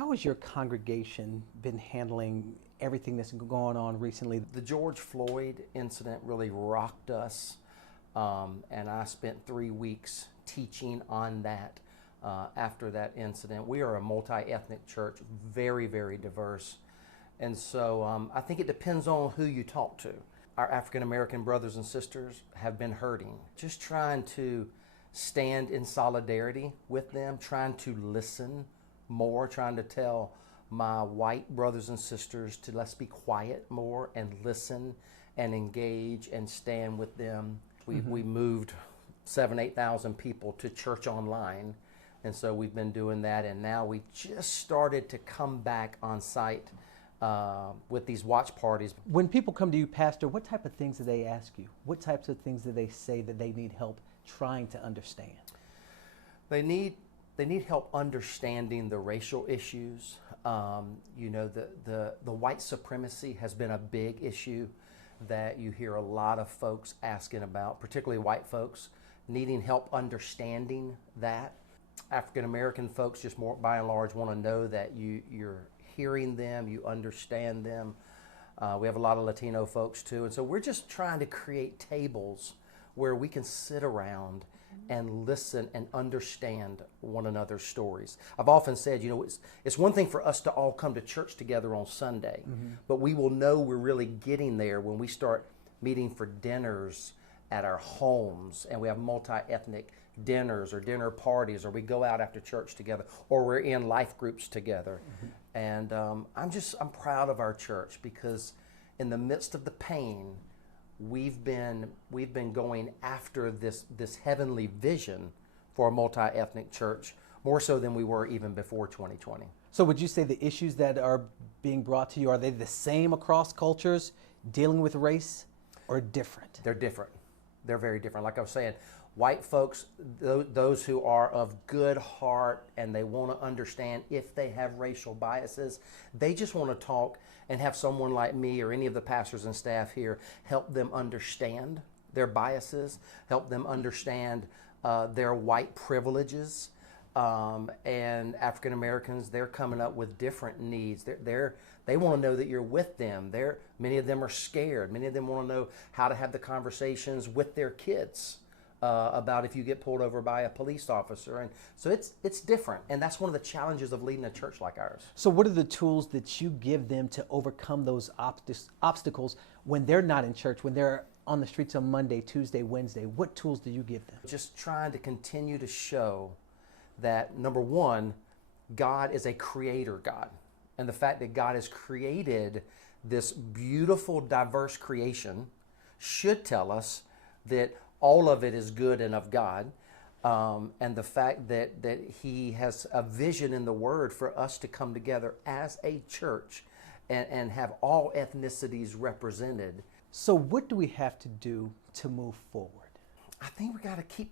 How has your congregation been handling everything that's going on recently? The George Floyd incident really rocked us, and I spent 3 weeks teaching on that after that incident. We are a multi-ethnic church, very, very diverse. And so I think it depends on who you talk to. Our African American brothers and sisters have been hurting. Just trying to stand in solidarity with them, trying to listen more, trying to tell my white brothers and sisters to let's be quiet more and listen and engage and stand with them. We moved 8,000 people to church online, and so we've been doing that, and now we just started to come back on site with these watch parties. When people come to you, Pastor, what type of things do they ask you? What types of things do they say that they need help trying to understand? They need help understanding the racial issues. The white supremacy has been a big issue that you hear a lot of folks asking about, particularly white folks, needing help understanding that. African American folks just more by and large want to know that you're hearing them, you understand them. We have a lot of Latino folks too, and so we're just trying to create tables where we can sit around and listen and understand one another's stories. I've often said, it's one thing for us to all come to church together on Sunday, but we will know we're really getting there when we start meeting for dinners at our homes, and we have multi-ethnic dinners or dinner parties, or we go out after church together, or we're in life groups together. And I'm proud of our church because in the midst of the pain, we've been going after this heavenly vision for a multi-ethnic church, more so than we were even before 2020. So would you say the issues that are being brought to you, are they the same across cultures, dealing with race, or different? They're different. They're very different. Like I was saying, white folks, those who are of good heart and they want to understand if they have racial biases, they just want to talk and have someone like me or any of the pastors and staff here help them understand their biases, help them understand their white privileges. And African Americans, they're coming up with different needs. They want to know that you're with them. Many of them are scared. Many of them want to know how to have the conversations with their kids about if you get pulled over by a police officer. And so it's different. And that's one of the challenges of leading a church like ours. So what are the tools that you give them to overcome those obstacles when they're not in church, when they're on the streets on Monday, Tuesday, Wednesday? What tools do you give them? Just trying to continue to show that, number one, God is a creator God. And the fact that God has created this beautiful, diverse creation should tell us that all of it is good and of God. And the fact that He has a vision in the Word for us to come together as a church and have all ethnicities represented. So what do we have to do to move forward? I think we got to keep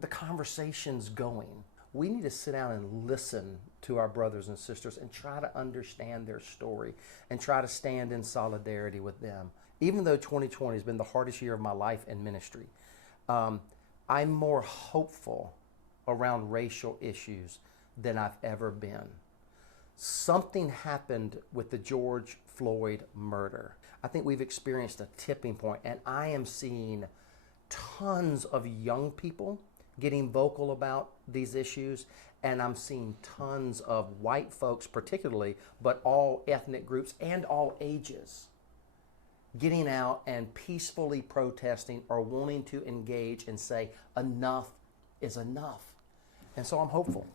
the conversations going. We need to sit down and listen to our brothers and sisters and try to understand their story and try to stand in solidarity with them. Even though 2020 has been the hardest year of my life in ministry, I'm more hopeful around racial issues than I've ever been. Something happened with the George Floyd murder. I think we've experienced a tipping point, and I am seeing tons of young people getting vocal about these issues, and I'm seeing tons of white folks particularly, but all ethnic groups and all ages, getting out and peacefully protesting or wanting to engage and say enough is enough. And so I'm hopeful.